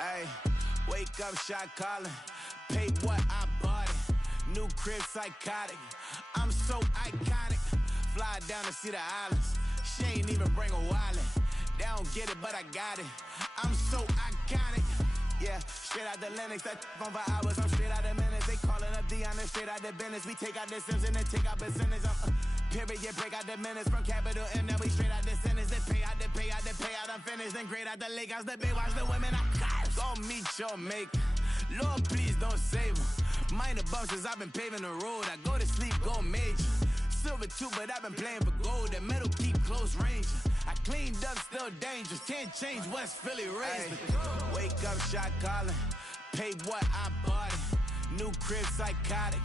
Ay, wake up, shot calling. Pay what I bought it. New crib, psychotic. I'm so iconic. Fly down to see the islands. She ain't even bring a wallet. They don't get it, but I got it. I'm so iconic. Yeah, straight out the Lennox. That phone for hours. I'm straight out the minutes. They calling up Dion and straight out the business. We take out the Sims and then take out percentage. Period, break out the minutes from capital M. Now we straight out the sentence. They pay out the payout, the payout. I'm finished. Then grade out the Lakers. The Bay watch the women. I gon' meet your mate. Lord, please don't save them. Minor bumps as I've been paving the road. I go to sleep, go major. Silver too, but I've been playing for gold. The metal keep close range. I cleaned up, still dangerous. Can't change West Philly raised. Wake up, shot calling. Pay what I bought it. New crib, psychotic.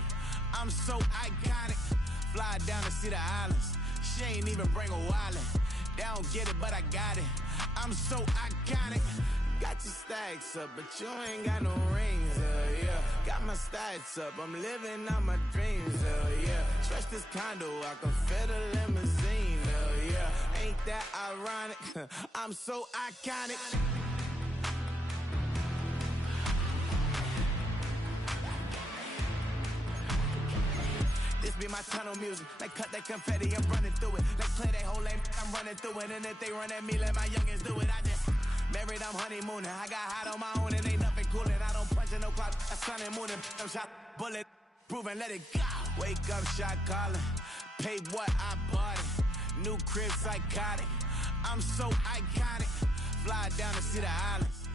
I'm so iconic. Fly down to see the islands. She ain't even bring a wallet. They don't get it, but I got it. I'm so iconic. Got your stacks up, but you ain't got no rings, yeah. Got my stats up, I'm living out my dreams, yeah. Stretch this condo, I can fit a limousine, yeah. Ain't that ironic? I'm so iconic. This be my tunnel music. Like cut that confetti, I'm running through it. Like clear that whole lane, I'm running through it. And if they run at me, let my youngins do it. I just married, I'm honeymooning. I got hot on my own and ain't nothing coolin'. I don't punch in no clock, I sun and moonin'. I'm shot, bullet, proven, let it go. Wake up, shot calling. Pay what I bought it. New crib, psychotic. I'm so iconic. Fly down to see the islands.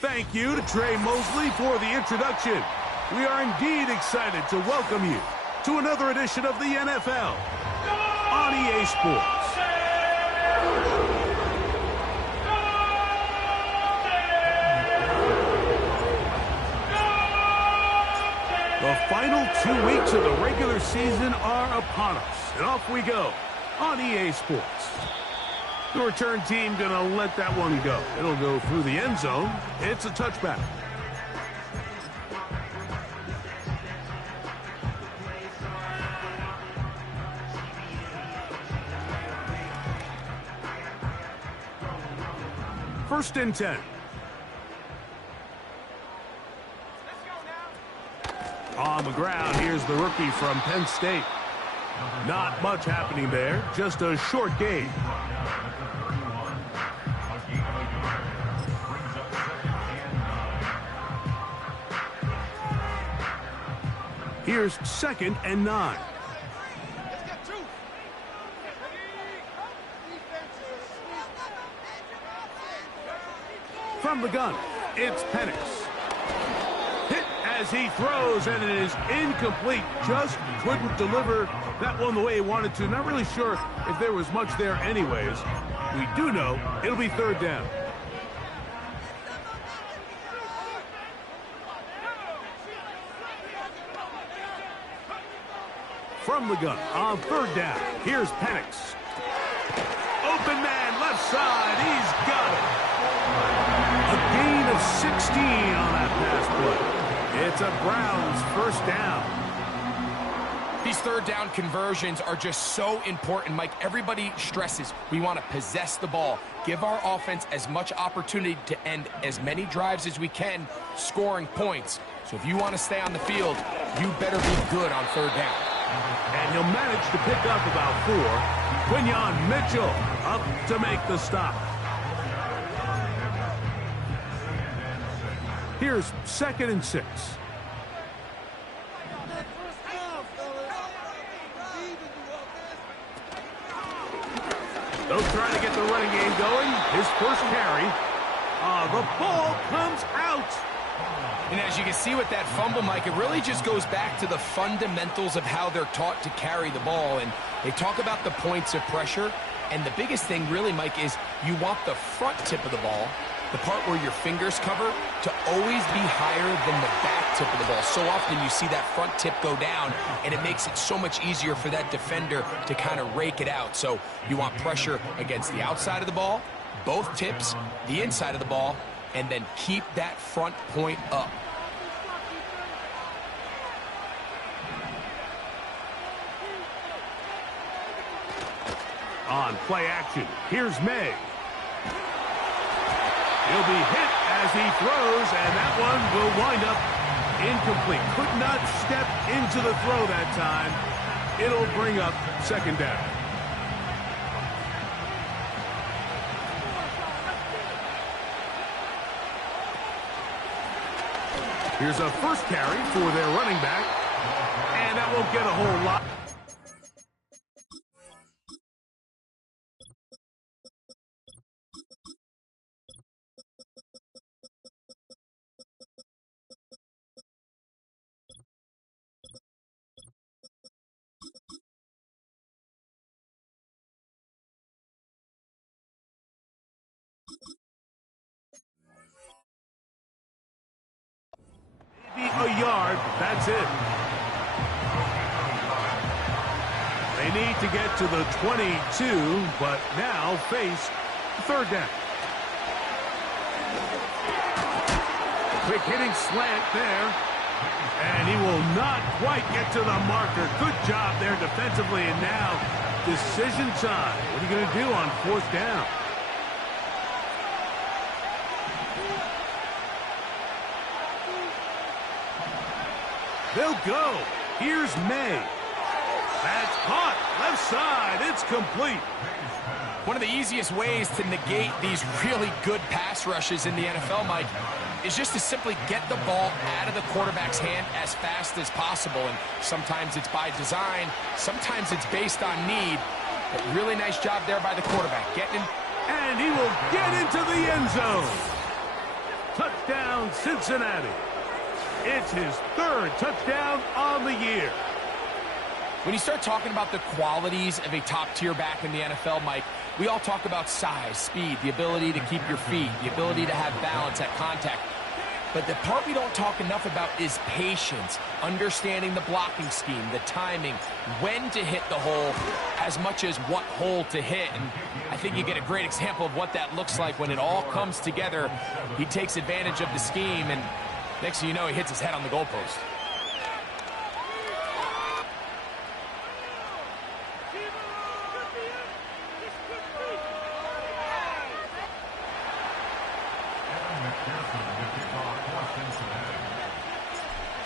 Thank you to Trey Mosley for the introduction. We are indeed excited to welcome you to another edition of the NFL on EA Sports. The final 2 weeks of the regular season are upon us, and off we go on EA Sports. The return team gonna let that one go. It'll go through the end zone. It's a touchback. First and 10. On the ground, here's the rookie from Penn State. Not much happening there, just a short gain. Here's 2nd and 9. From the gun, it's Penix. Hit as he throws, and it is incomplete. Just couldn't deliver that one the way he wanted to. Not really sure if there was much there anyways. We do know it'll be 3rd down. From the gun on 3rd down, here's Penix. Open man, left side, he's got it. A gain of 16 on that pass play. It's a Browns 1st down. These 3rd down conversions are just so important, Mike. Everybody stresses we want to possess the ball, give our offense as much opportunity to end as many drives as we can, scoring points. So if you want to stay on the field, you better be good on 3rd down. And he'll manage to pick up about 4. Quinyon Mitchell up to make the stop. Here's 2nd and 6. They'll try to get the running game going. His first carry. The ball comes out. And as you can see with that fumble, Mike, it really just goes back to the fundamentals of how they're taught to carry the ball. And they talk about the points of pressure. And the biggest thing really, Mike, is you want the front tip of the ball, the part where your fingers cover, to always be higher than the back tip of the ball. So often you see that front tip go down, and it makes it so much easier for that defender to kind of rake it out. So you want pressure against the outside of the ball, both tips, the inside of the ball, and then keep that front point up. On play action, here's May. He'll be hit as he throws, and that one will wind up incomplete. Could not step into the throw that time. It'll bring up second down. Here's a first carry for their running back, and that won't get a whole lot. A yard, that's it. They need to get to the 22, but now face third down. Quick hitting slant there, and he will not quite get to the marker. Good job there defensively, and now decision time. What are you going to do on fourth down? They'll go. Here's May. That's caught. Left side. It's complete. One of the easiest ways to negate these really good pass rushes in the NFL, Mike, is just to simply get the ball out of the quarterback's hand as fast as possible. And sometimes it's by design. Sometimes it's based on need. But really nice job there by the quarterback. Getting in. And he will get into the end zone. Touchdown, Cincinnati. It's his third touchdown on the year. When you start talking about the qualities of a top-tier back in the NFL, Mike, we all talk about size, speed, the ability to keep your feet, the ability to have balance at contact. But the part we don't talk enough about is patience, understanding the blocking scheme, the timing, when to hit the hole, as much as what hole to hit. And I think you get a great example of what that looks like when it all comes together. He takes advantage of the scheme, and next thing you know, he hits his head on the goalpost.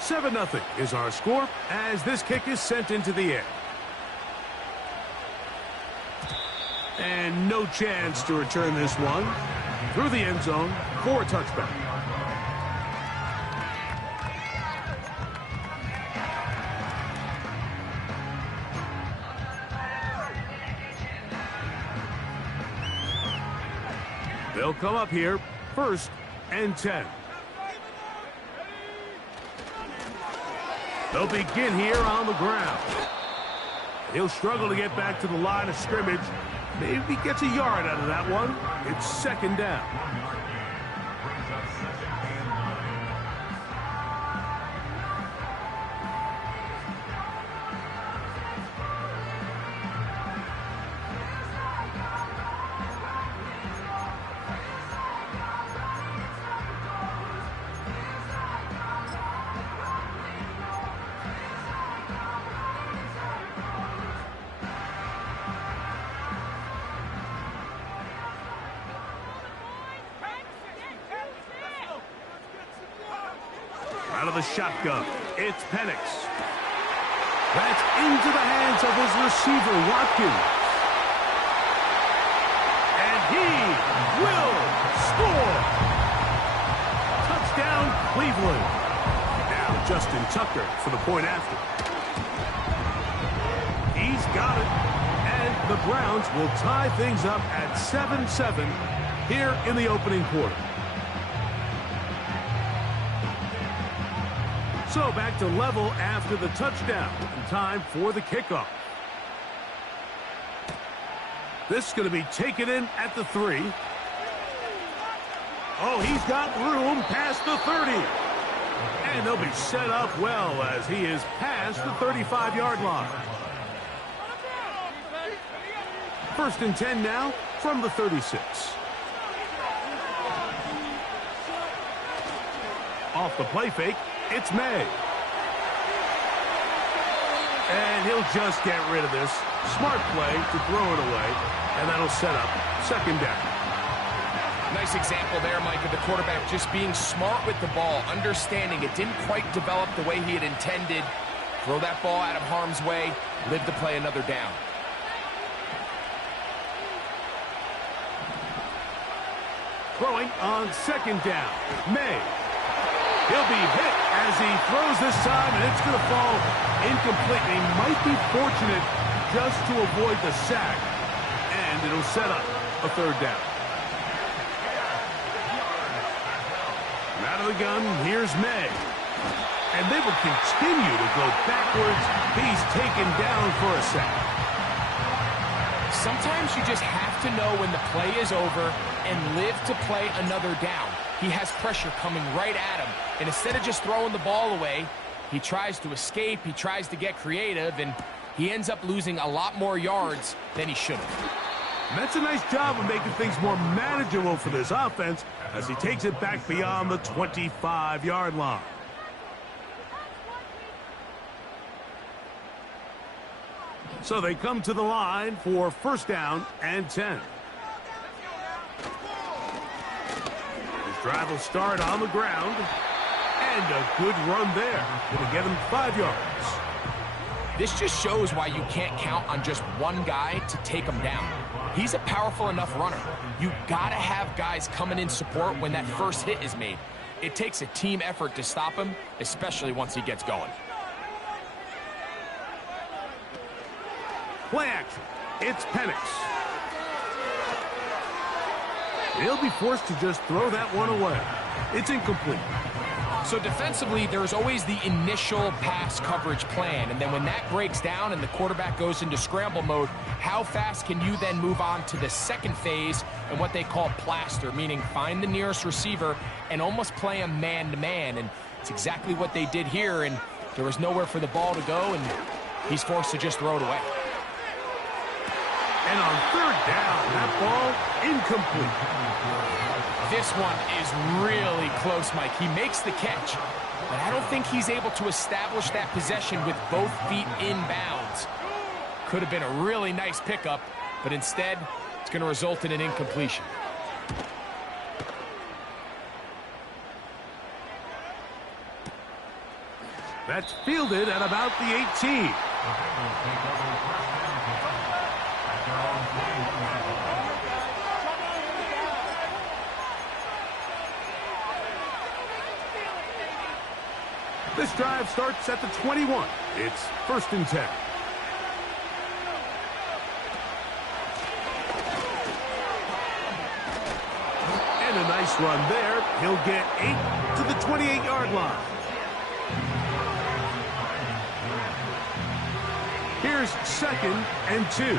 Seven 0 is our score as this kick is sent into the air. And no chance to return this one through the end zone for a touchback. They'll come up here, 1st and 10. They'll begin here on the ground. He'll struggle to get back to the line of scrimmage. Maybe gets a yard out of that one. It's second down. Out of the shotgun, it's Penix. That's into the hands of his receiver, Watkins. And he will score. Touchdown, Cleveland. Now Justin Tucker for the point after. He's got it. And the Browns will tie things up at 7-7 here in the opening quarter. So back to level after the touchdown. And time for the kickoff. This is going to be taken in at the 3. Oh, he's got room past the 30. And they'll be set up well as he is past the 35-yard line. 1st and 10 now from the 36. Off the play fake. It's May. And he'll just get rid of this. Smart play to throw it away. And that'll set up second down. Nice example there, Mike, of the quarterback just being smart with the ball, understanding it didn't quite develop the way he had intended. Throw that ball out of harm's way, live to play another down. Throwing on second down. May. He'll be hit as he throws this time, and it's going to fall incomplete. He might be fortunate just to avoid the sack, and it'll set up a third down. Out of the gun, here's May. And they will continue to go backwards. He's taken down for a sack. Sometimes you just have to know when the play is over and live to play another down. He has pressure coming right at him, and instead of just throwing the ball away, he tries to escape, he tries to get creative, and he ends up losing a lot more yards than he should have. And that's a nice job of making things more manageable for this offense as he takes it back beyond the 25-yard line. So they come to the line for first down and 10. His drive will start on the ground. And a good run there. Going to get him 5 yards. This just shows why you can't count on just one guy to take him down. He's a powerful enough runner. You got to have guys coming in support when that first hit is made. It takes a team effort to stop him, especially once he gets going. Play action. It's Penix. He'll be forced to just throw that one away. It's incomplete. So defensively, there's always the initial pass coverage plan, and then when that breaks down and the quarterback goes into scramble mode, how fast can you then move on to the second phase and what they call plaster, meaning find the nearest receiver and almost play him man-to-man, and it's exactly what they did here, and there was nowhere for the ball to go, and he's forced to just throw it away. And on third down, that ball incomplete. This one is really close, Mike. He makes the catch, but I don't think he's able to establish that possession with both feet inbounds. Could have been a really nice pickup, but instead, it's going to result in an incompletion. That's fielded at about the 18. This drive starts at the 21. It's first and 10. And a nice run there. He'll get 8 to the 28-yard line. Here's second and 2.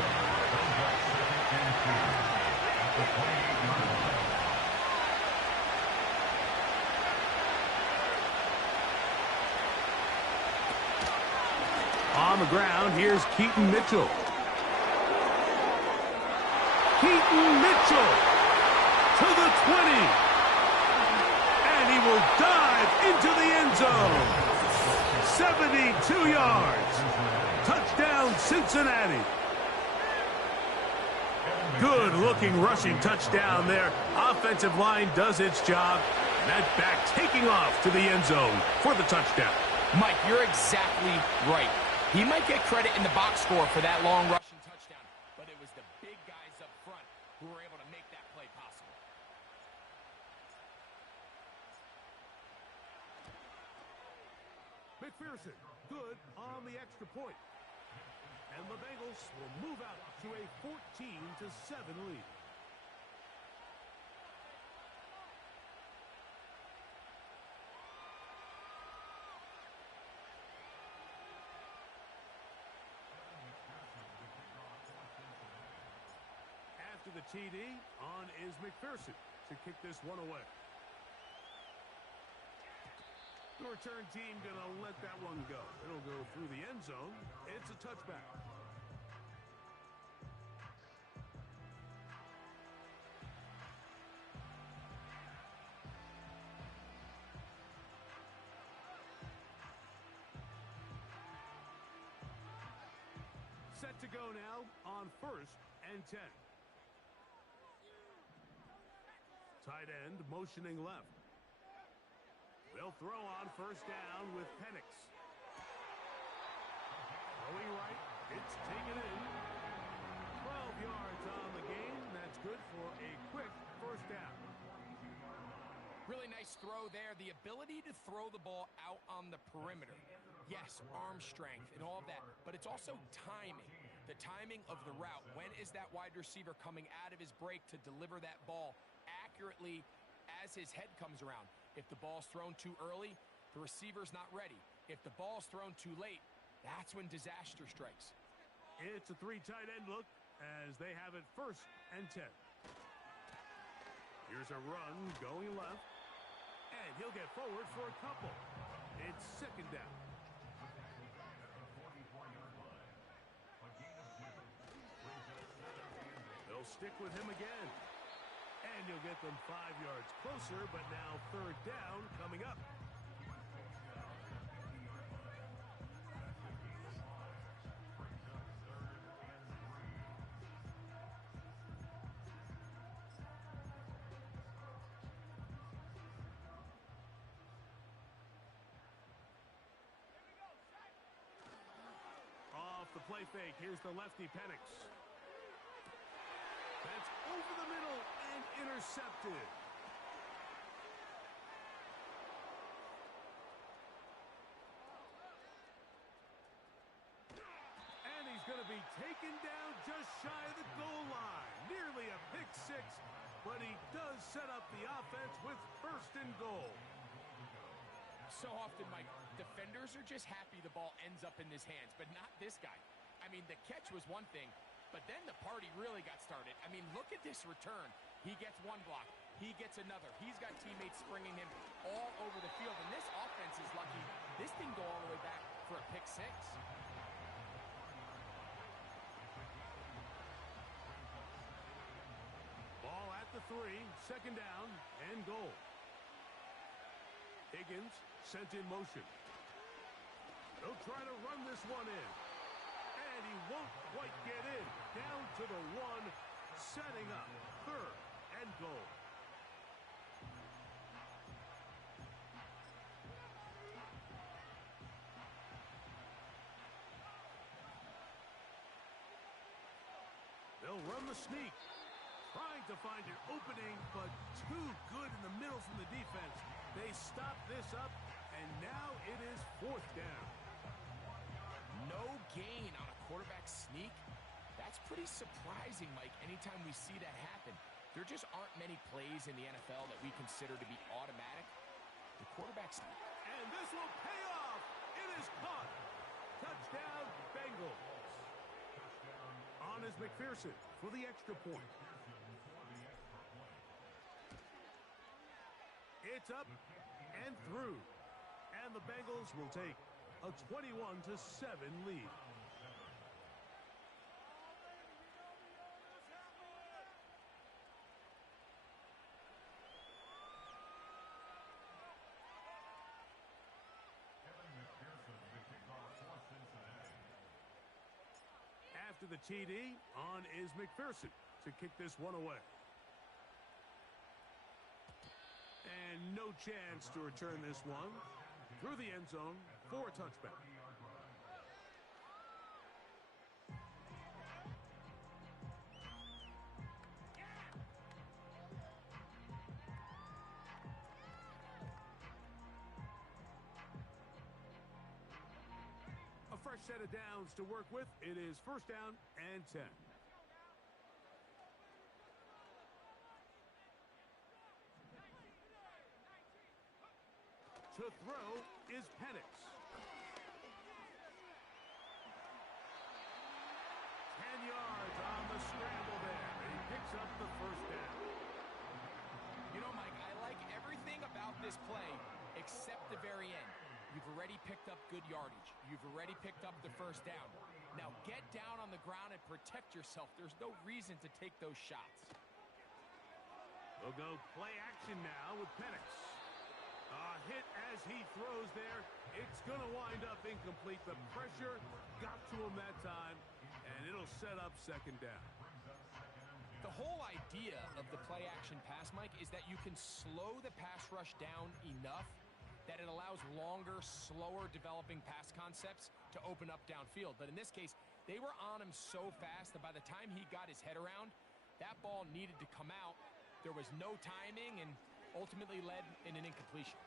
On the ground, here's Keaton Mitchell. Keaton Mitchell to the 20. And he will dive into the end zone. 72 yards. Touchdown, Cincinnati. Good-looking rushing touchdown there. Offensive line does its job. That back taking off to the end zone for the touchdown. Mike, you're exactly right. He might get credit in the box score for that long rushing touchdown, but it was the big guys up front who were able to make that play possible. McPherson, good on the extra point. And the Bengals will move out to a 14-7 lead. After the TD, on is McPherson to kick this one away. The return team going to let that one go. It'll go through the end zone. It's a touchback. Set to go now on first and 10. Tight end motioning left. They'll throw on first down with Penix. Throwing right, it's taken in. 12 yards on the game. That's good for a quick first down. Really nice throw there. The ability to throw the ball out on the perimeter. Yes, arm strength and all of that, but it's also timing. The timing of the route. When is that wide receiver coming out of his break to deliver that ball accurately as his head comes around? If the ball's thrown too early, the receiver's not ready. If the ball's thrown too late, that's when disaster strikes. It's a three tight end look as they have it 1st and 10. Here's a run going left. And he'll get forward for a couple. It's 2nd down. They'll stick with him again. And he'll get them 5 yards closer, but now 3rd down coming up. Off the play fake, here's the lefty Penix. That's over the middle and intercepted. And he's going to be taken down just shy of the goal line. Nearly a pick six, but he does set up the offense with 1st and goal. So often, Mike, defenders are just happy the ball ends up in his hands, but not this guy. I mean, the catch was one thing, but then the party really got started. I mean, look at this return. He gets one block. He gets another. He's got teammates springing him all over the field, and this offense is lucky. This didn't go all the way back for a pick six. Ball at the 3, 2nd down and goal. Higgins sent in motion. They'll try to run this one in. And he won't quite get in. Down to the 1, setting up 3rd and goal. They'll run the sneak. Trying to find an opening, but too good in the middle from the defense. They stop this up, and now it is 4th down. No gain on a quarterback sneak. That's pretty surprising, Mike, anytime we see that happen. There just aren't many plays in the NFL that we consider to be automatic. The quarterback sneak. And this will pay off. It is caught. Touchdown, Bengals. On is McPherson for the extra point. It's up and through. And the Bengals will take a 21-7 lead. After the TD, on is McPherson to kick this one away. And no chance to return this one through the end zone for a touchback. A fresh set of downs to work with. It is 1st down and 10. To throw is Penix. 10 yards on the scramble there. He picks up the 1st down. You know, Mike, I like everything about this play except the very end. You've already picked up good yardage. You've already picked up the 1st down. Now get down on the ground and protect yourself. There's no reason to take those shots. We'll go play action now with Penix. A hit as he throws there. It's going to wind up incomplete. The pressure got to him that time, and it'll set up 2nd down. The whole idea idea of the play-action pass, Mike, is that you can slow the pass rush down enough that it allows longer, slower developing pass concepts to open up downfield. But in this case, they were on him so fast that by the time he got his head around, that ball needed to come out. There was no timing and ultimately led in an incompletion.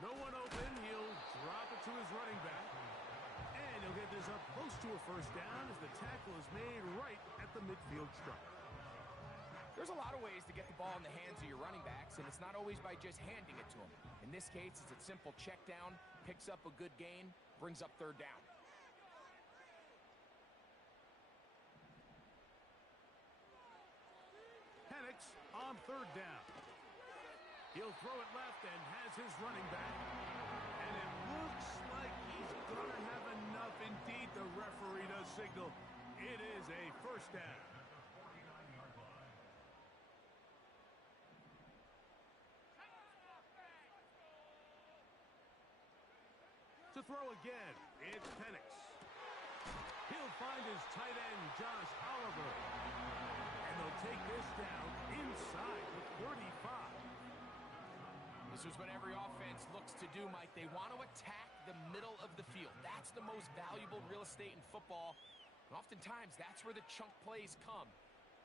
No one open. He'll drop it to his running back. And he'll get this up close to a first down as the tackle is made right at the midfield stripe. There's a lot of ways to get the ball in the hands of your running backs, and it's not always by just handing it to them. In this case, it's a simple check down, picks up a good gain, brings up third down. Penix on third down. He'll throw it left and has his running back. And it looks like he's going to have enough. Indeed, the referee does signal. It is a first down. To throw again, it's Penix. He'll find his tight end, Josh Oliver. And they'll take this down inside the 35. This is what every offense looks to do, Mike. They want to attack the middle of the field. That's the most valuable real estate in football. And oftentimes, that's where the chunk plays come.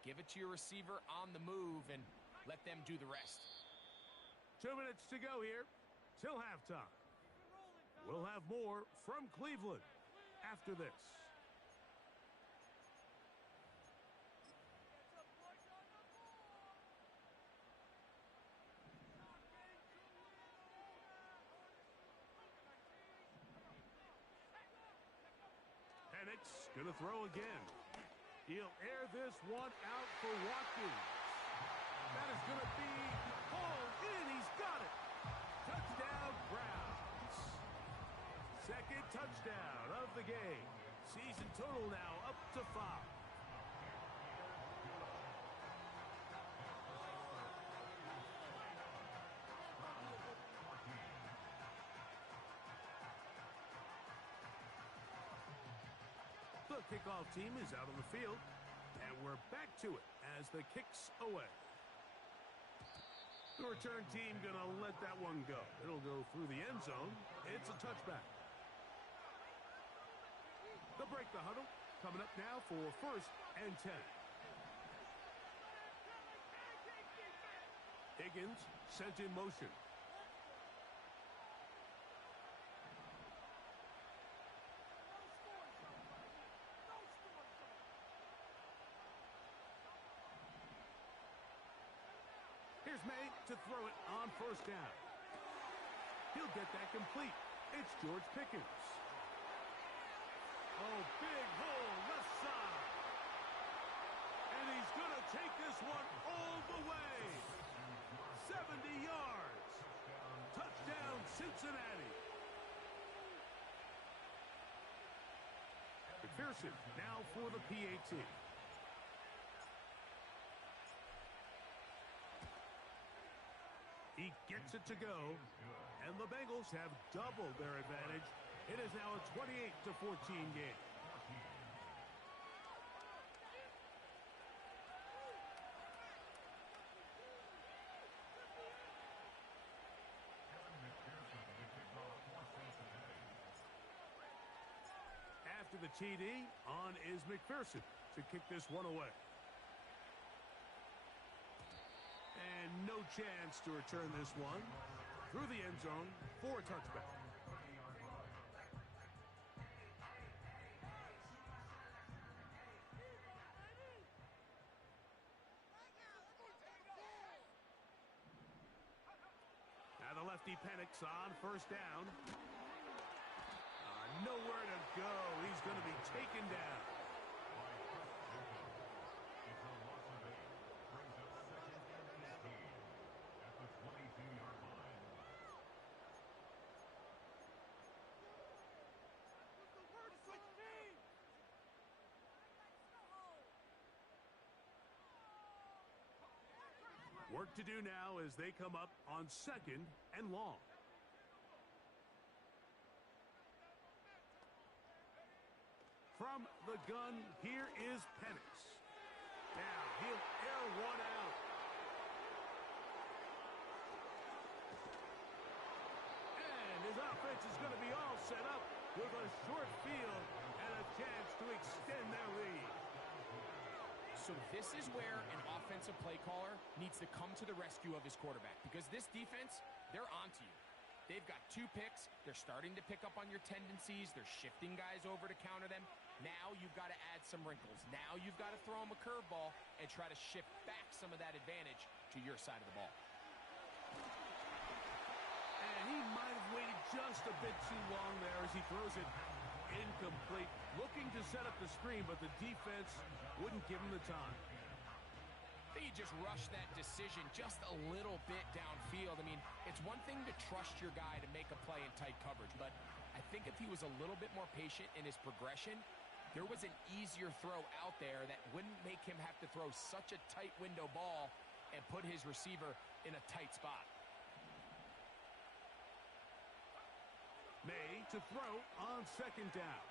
Give it to your receiver on the move and let them do the rest. 2 minutes to go here till halftime. We'll have more from Cleveland after this. Penix gonna throw again. He'll air this one out for Watkins. That is gonna be hauled in. He's got it. Touchdown, Browns. Second touchdown of the game. Season total now up to 5. The kickoff team is out on the field, and we're back to it as the kick's away. The return team gonna let that one go. It'll go through the end zone. It's a touchback. They'll break the huddle. Coming up now for 1st and 10. Higgins sent in motion. Here's May to throw it on 1st down. He'll get that complete. It's George Pickens. Oh, big hole left side. And he's going to take this one all the way. 70 yards. Touchdown, Cincinnati. McPherson now for the PAT. He gets it to go, and the Bengals have doubled their advantage. It is now a 28-14 game. After the TD, on is McPherson to kick this one away. And no chance to return this one through the end zone for a touchback. Now the lefty Penix on 1st down. Nowhere to go. He's going to be taken down. Work to do now as they come up on 2nd and long. From the gun, here is Penix. Now he'll air offense is going to be all set up with a short field and a chance to extend their lead. So this is where an offensive play caller needs to come to the rescue of his quarterback, because this defense, they're onto you. They've got 2 picks. They're starting to pick up on your tendencies. They're shifting guys over to counter them. Now you've got to add some wrinkles. Now you've got to throw them a curveball and try to shift back some of that advantage to your side of the ball. And he might have waited just a bit too long there as he throws it incomplete. Looking to set up the screen, but the defense wouldn't give him the time. I think he just rushed that decision just a little bit downfield. I mean, it's one thing to trust your guy to make a play in tight coverage, but I think if he was a little bit more patient in his progression, there was an easier throw out there that wouldn't make him have to throw such a tight window ball and put his receiver in a tight spot. May to throw on second down.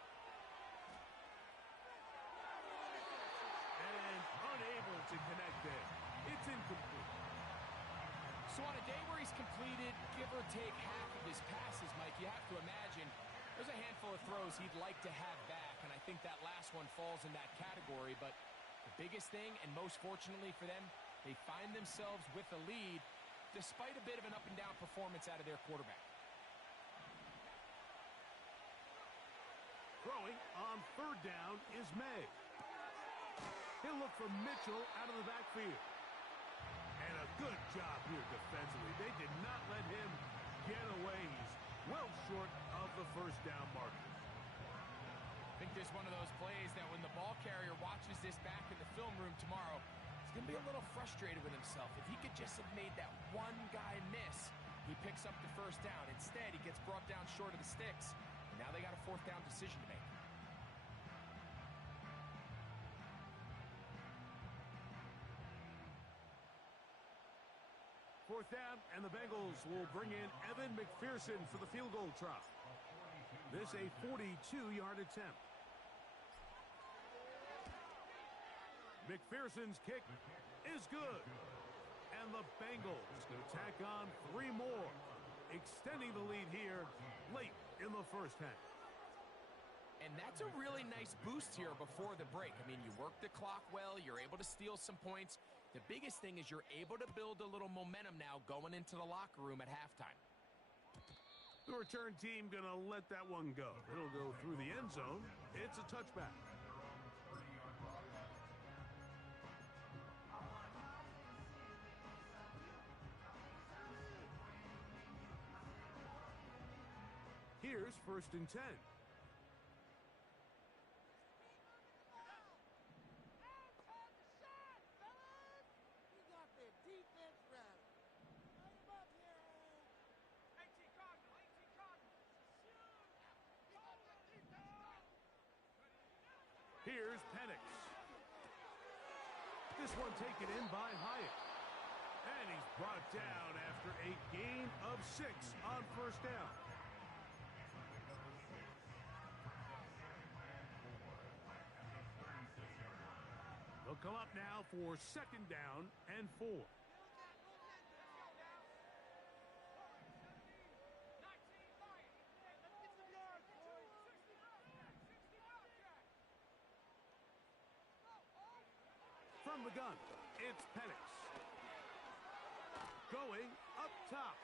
And unable to connect there. It's incomplete. So on a day where he's completed, give or take half of his passes, Mike, you have to imagine there's a handful of throws he'd like to have back, and I think that last one falls in that category. But the biggest thing, and most fortunately for them, they find themselves with a lead despite a bit of an up-and-down performance out of their quarterback. Throwing on third down is May. He'll look for Mitchell out of the backfield. And a good job here defensively. They did not let him get away. He's well short of the first down marker. I think there's one of those plays that when the ball carrier watches this back in the film room tomorrow, he's going to be a little frustrated with himself. If he could just have made that one guy miss, he picks up the first down. Instead, he gets brought down short of the sticks. And now they got a fourth down decision to make. Fourth down, and the Bengals will bring in Evan McPherson for the field goal try. This a 42-yard attempt. McPherson's kick is good. And the Bengals can tack on 3 more, extending the lead here late in the first half. And that's a really nice boost here before the break. I mean, you work the clock well. You're able to steal some points. The biggest thing is you're able to build a little momentum now going into the locker room at halftime. The return team going to let that one go. It'll go through the end zone. It's a touchback. Here's 1st and 10. Here's Penix. This one taken in by Hyatt. And he's brought down after a gain of 6 on first down. They'll come up now for 2nd down and 4. From the gun, it's Penix. Going up top.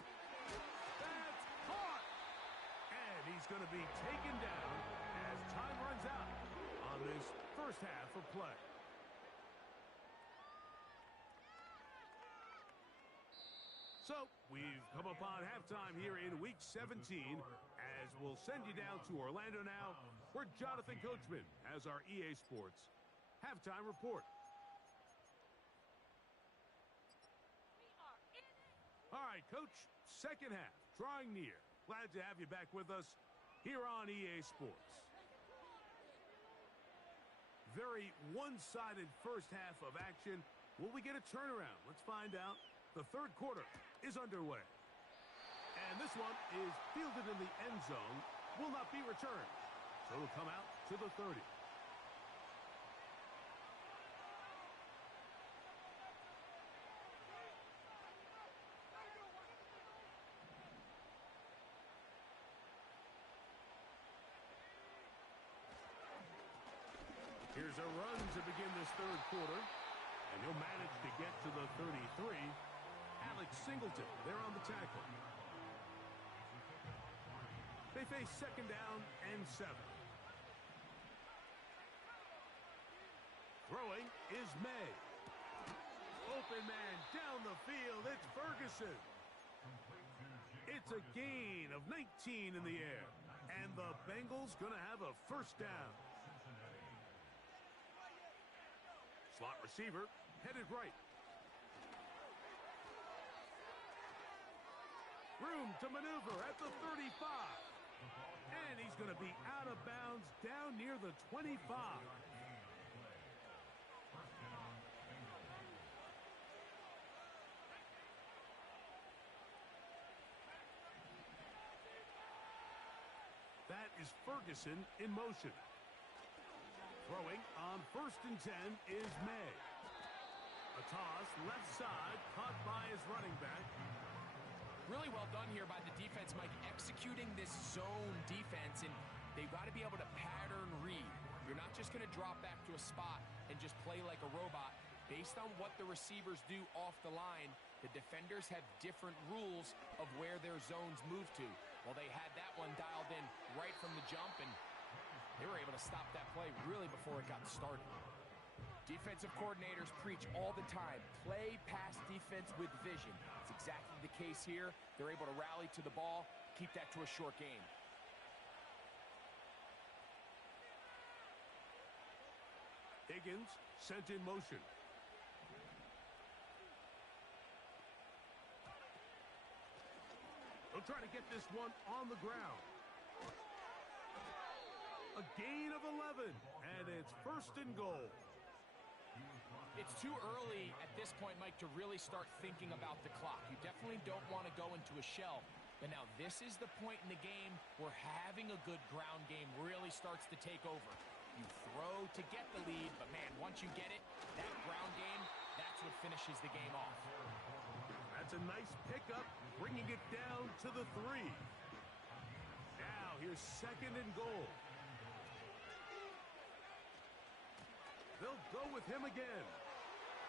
That's caught! And he's going to be taken down as time runs out on this first half of play. So, we've come upon halftime here in Week 17, as we'll send you down to Orlando now, where Jonathan Coachman has our EA Sports halftime report. All right, Coach, second half, drawing near. Glad to have you back with us here on EA Sports. Very one-sided first half of action. Will we get a turnaround? Let's find out. The third quarter is underway. And this one is fielded in the end zone, will not be returned. So it'll come out to the 30. Here's a run to begin this third quarter. And he'll manage to get to the 33. Alex Singleton there on the tackle. They face second down and 7. Throwing is May. Open man down the field. It's Ferguson. It's a gain of 19 in the air. And the Bengals going to have a first down. Slot receiver headed right. Room to maneuver at the 35. And he's going to be out of bounds down near the 25. That is Ferguson in motion. Throwing on 1st and 10 is May. A toss left side caught by his running back. Really well done here by the defense, Mike, executing this zone defense, and they've got to be able to pattern read. You're not just going to drop back to a spot and just play like a robot. Based on what the receivers do off the line, the defenders have different rules of where their zones move to. Well, they had that one dialed in right from the jump, and they were able to stop that play really before it got started. Defensive coordinators preach all the time, play pass defense with vision. It's exactly the case here. They're able to rally to the ball, keep that to a short game. Higgins sent in motion. They'll try to get this one on the ground. A gain of 11, and it's 1st and goal. It's too early at this point, Mike, to really start thinking about the clock. You definitely don't want to go into a shell. But now this is the point in the game where having a good ground game really starts to take over. You throw to get the lead, but man, once you get it, that ground game, that's what finishes the game off. That's a nice pickup, bringing it down to the 3. Now here's 2nd and goal. They'll go with him again.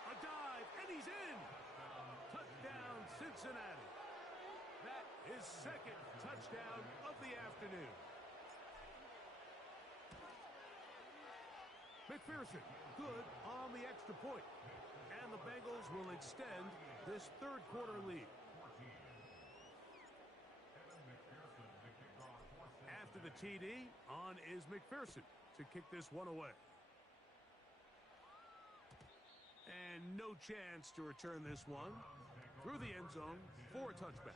A dive, and he's in. Touchdown, Cincinnati. That is 2nd touchdown of the afternoon. McPherson, good on the extra point. And the Bengals will extend this third quarter lead. After the TD, on is McPherson to kick this one away. And no chance to return this one through the end zone for a touchback.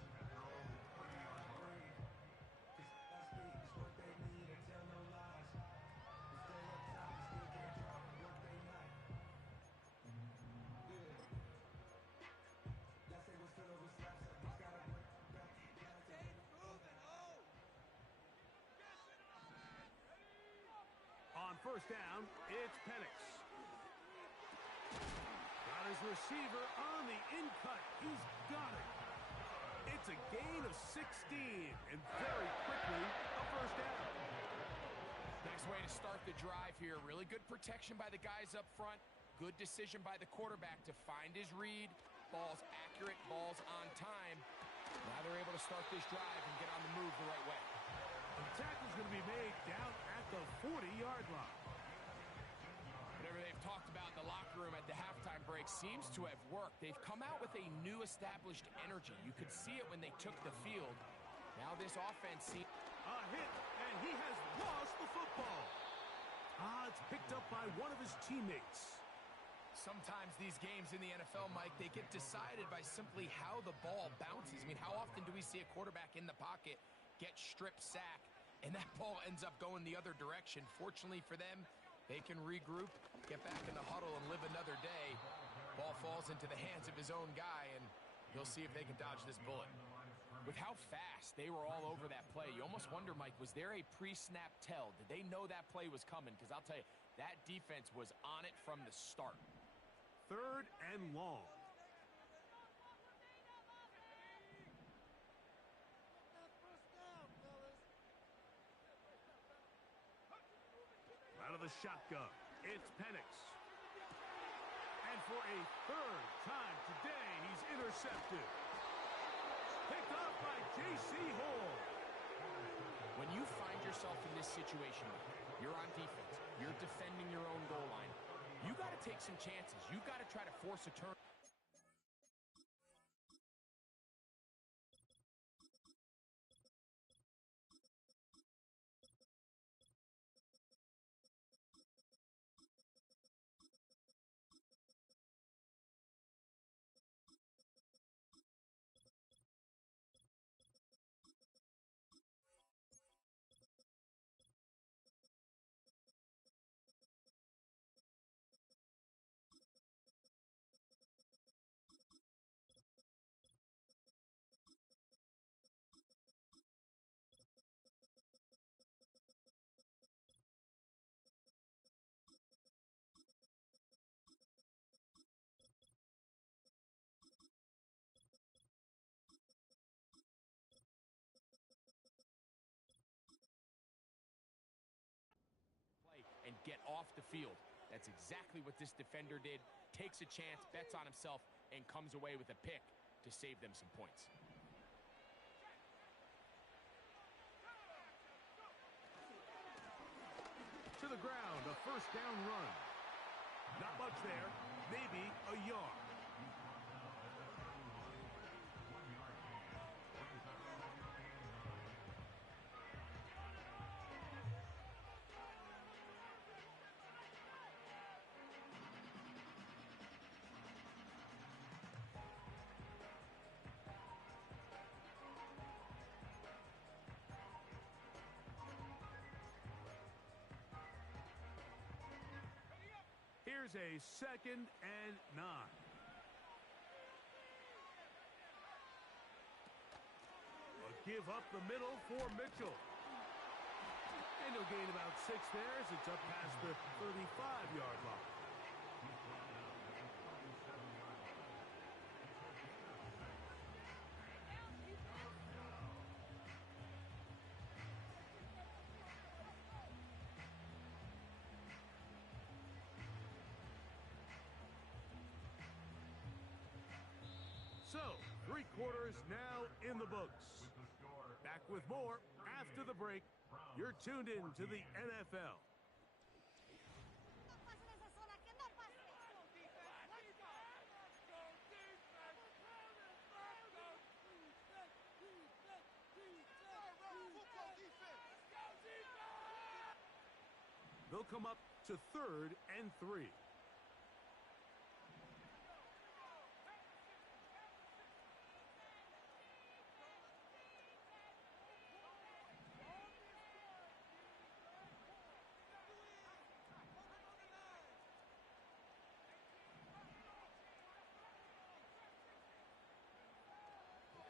On 1st down, it's Penix. Got his receiver on the in-cut. He's got it. It's a gain of 16, and very quickly, a 1st down. Nice way to start the drive here. Really good protection by the guys up front. Good decision by the quarterback to find his read. Ball's accurate, ball's on time. Now they're able to start this drive and get on the move the right way. The tackle's going to be made down at the 40-yard line. Whatever they've talked about in the locker room at the halftime break seems to have worked. They've come out with a new established energy. You could see it when they took the field. Now this offense seems... A hit, and he has lost the football. It's picked up by one of his teammates. Sometimes these games in the NFL, Mike, they get decided by simply how the ball bounces. I mean, how often do we see a quarterback in the pocket get strip sack, and that ball ends up going the other direction? Fortunately for them, they can regroup, get back in the huddle, and live another day. Ball falls into the hands of his own guy, and he'll see if they can dodge this bullet. With how fast they were all over that play, you almost wonder, Mike, was there a pre-snap tell? Did they know that play was coming? Because I'll tell you, that defense was on it from the start. 3rd and long. Out of the shotgun. It's Penix. And for a third time today, he's intercepted. Picked off by J.C. Hall. When you find yourself in this situation, you're on defense, you're defending your own goal line, you got to take some chances. You got to try to force a turn. And get off the field. That's exactly what this defender did. Takes a chance, bets on himself, and comes away with a pick to save them some points. To the ground, a first down run. Not much there, maybe a yard. Here's a 2nd and 9. A give up the middle for Mitchell. And he'll gain about 6 there as it's up past the 35-yard line. So, 3 quarters now in the books. Back with more after the break. You're tuned in to the NFL. They'll come up to 3rd and 3.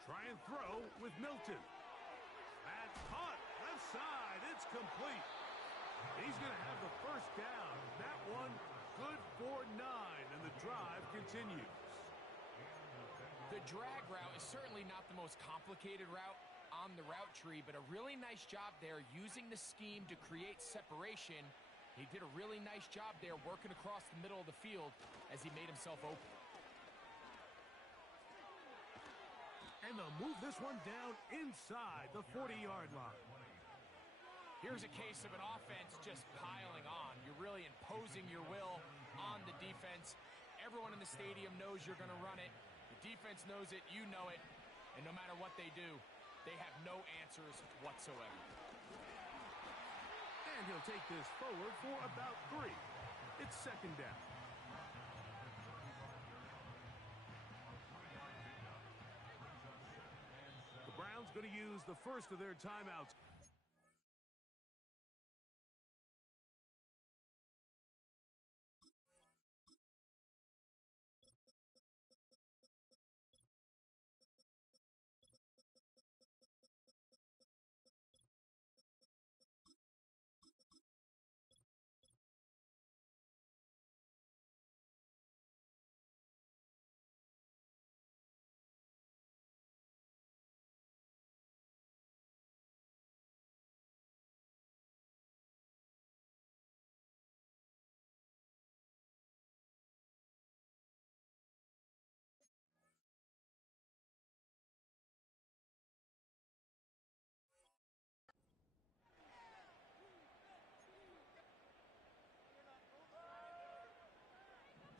Try and throw with Milton. That's caught. Left side. It's complete. He's going to have the first down. That one good for 9, and the drive continues. The drag route is certainly not the most complicated route on the route tree, but a really nice job there using the scheme to create separation. He did a really nice job there working across the middle of the field as he made himself open. And they'll move this one down inside the 40-yard line. Here's a case of an offense just piling on. You're really imposing your will on the defense. Everyone in the stadium knows you're going to run it. The defense knows it, you know it. And no matter what they do, they have no answers whatsoever. And he'll take this forward for about 3. It's 2nd down. The Browns going to use the first of their timeouts.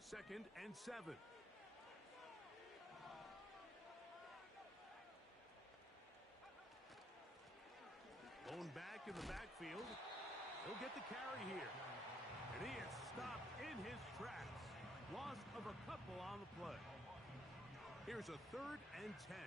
2nd and 7. Going back in the backfield. He'll get the carry here. And he is stopped in his tracks. Loss of a couple on the play. Here's a 3rd and 10.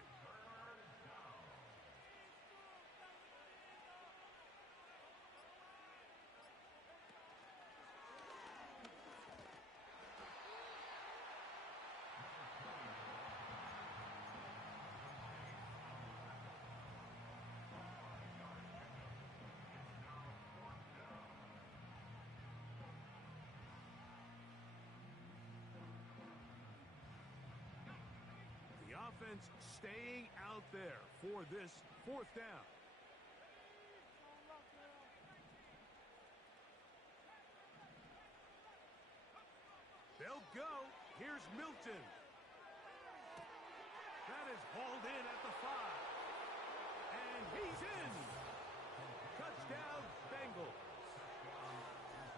The offense staying out there for this 4th down. They'll go. Here's Milton. That is hauled in at the 5. And he's in. Touchdown, Bengals.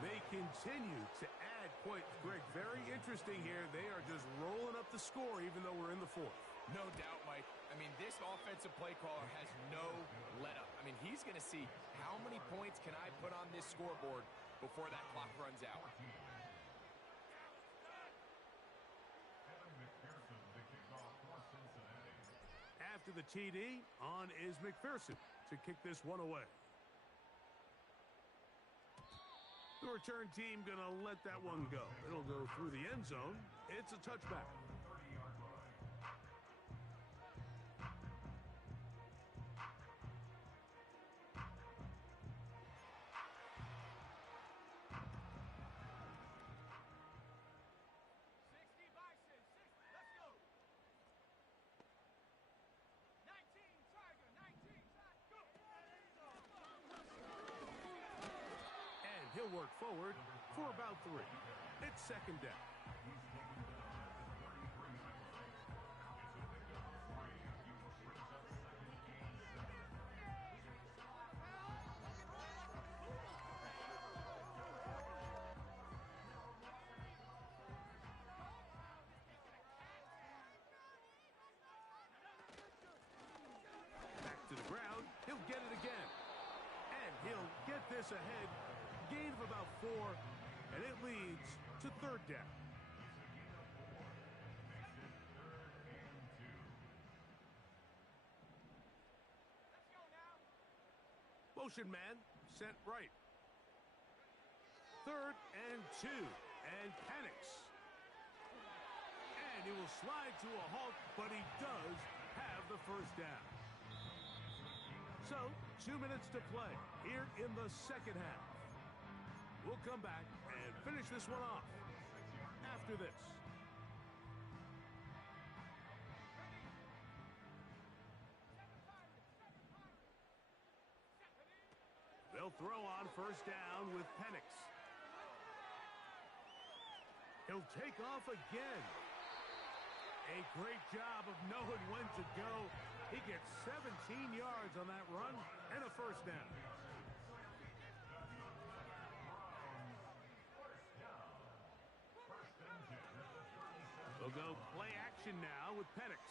They continue to add points. Greg, very interesting here. They are just rolling up the score even though we're in the 4th. No doubt, Mike. I mean, this offensive play caller has no let-up. I mean, he's going to see how many points can I put on this scoreboard before that clock runs out. After the TD, on is McPherson to kick this one away. The return team going to let that one go. It'll go through the end zone. It's a touchback. He'll work forward for about 3. It's 2nd down. Back to the ground. He'll get it again. And he'll get this ahead. Gain of about 4, and it leads to 3rd down. Motion man sent right. 3rd and 2, and panics. And he will slide to a halt, but he does have the 1st down. So, 2 minutes to play here in the 2nd half. We'll come back and finish this one off after this. They'll throw on 1st down with Penix. He'll take off again. A great job of knowing when to go. He gets 17 yards on that run and a 1st down. They'll go play action now with Penix.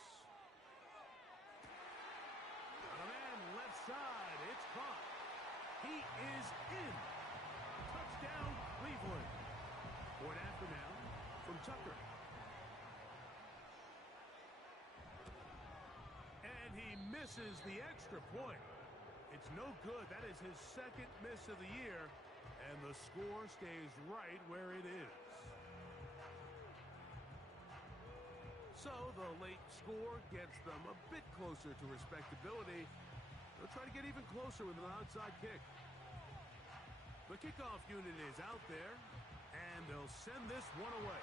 On a man left side. It's caught. He is in. Touchdown, Cleveland. Point after now from Tucker. And he misses the extra point. It's no good. That is his 2nd miss of the year. And the score stays right where it is. So the late score gets them a bit closer to respectability. They'll try to get even closer with an outside kick. The kickoff unit is out there, and they'll send this one away.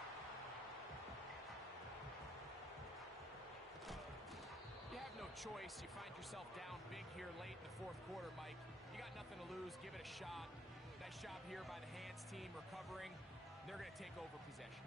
You have no choice. You find yourself down big here late in the 4th quarter, Mike. You got nothing to lose. Give it a shot. Nice job here by the hands team recovering. They're going to take over possession.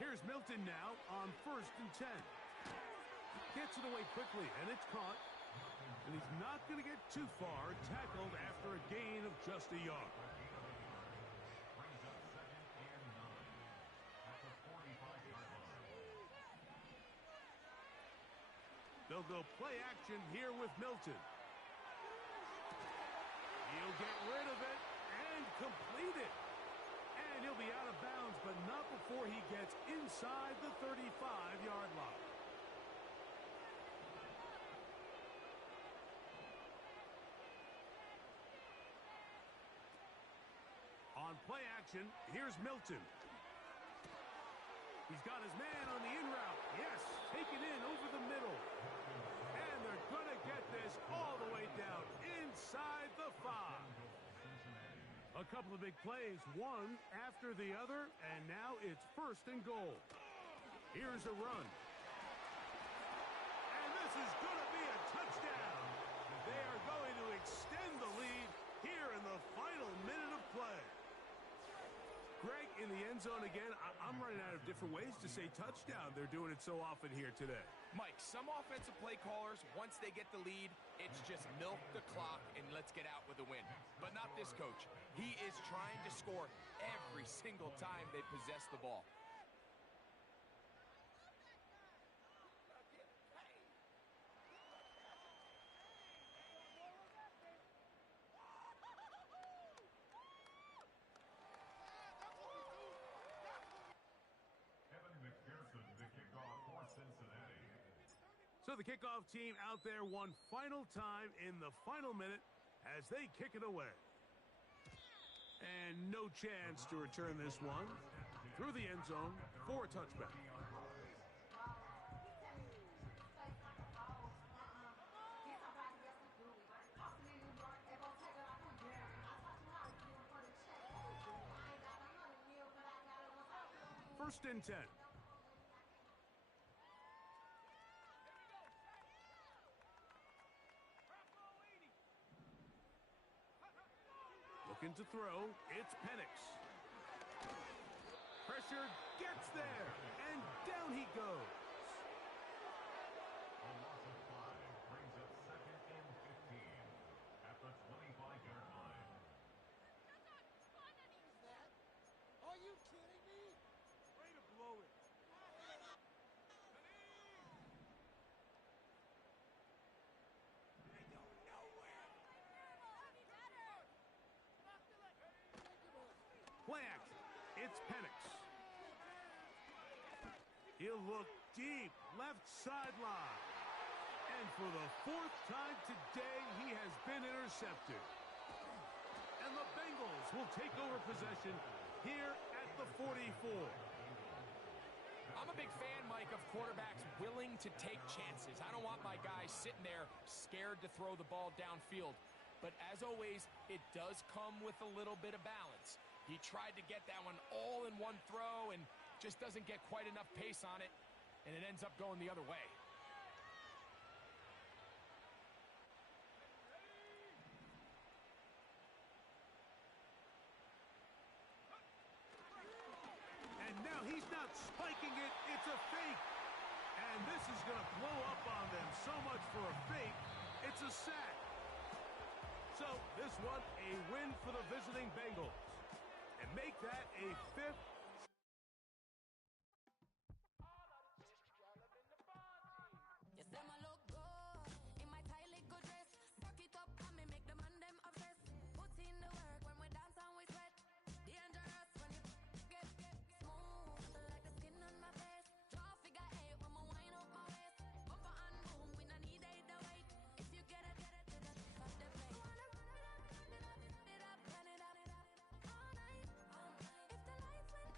Here's Milton now on 1st and 10. Gets it away quickly, and it's caught. And he's not going to get too far, tackled after a gain of just a yard. They'll go play action here with Milton. He'll get rid of it and complete it. And he'll be out of bounds, but not before he gets inside the 35-yard line. On play action, here's Milton. He's got his man on the in route. Yes, taken in over the middle. And they're going to get this all the way down inside the 5. A couple of big plays, one after the other, and now it's 1st and goal. Here's a run. And this is going to be a touchdown. They are going to extend the lead here in the final minute of play. Greg, in the end zone again, I'm running out of different ways to say touchdown. They're doing it so often here today. Mike, some offensive play callers, once they get the lead, it's just milk the clock and let's get out with a win. But not this coach. He is trying to score every single time they possess the ball. So the kickoff team out there one final time in the final minute as they kick it away. And no chance to return this one through the end zone for a touchback. First and 10. Looking to throw, it's Penix. Pressure gets there, and down he goes. A loss of 5 brings up 2nd and 15 at the 25-yard line. Are you kidding me? Way to blow it. They go nowhere. Play action. It's Penix. He'll look deep, left sideline. And for the 4th time today, he has been intercepted. And the Bengals will take over possession here at the 44. I'm a big fan, Mike, of quarterbacks willing to take chances. I don't want my guys sitting there scared to throw the ball downfield. But as always, it does come with a little bit of balance. He tried to get that one all in one throw and just doesn't get quite enough pace on it, and it ends up going the other way. And now he's not spiking it, it's a fake. And this is going to blow up on them so much for a fake, it's a sack. So this one, a win for the visiting Bengals. And make that a 5th. You say my look good in my tight little dress. Rock it up and me make the man them obsessed. Put in the work when we dance and we sweat. Dangerous when you get smooth like the skin on my face. Draw figure 8 when I wind up my waist. Bumper and boom, we don't need it the weight. If you get it to the top of the plate. Wanna run it up, turn it up all night. If the lights went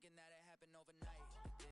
thinking that it happened overnight.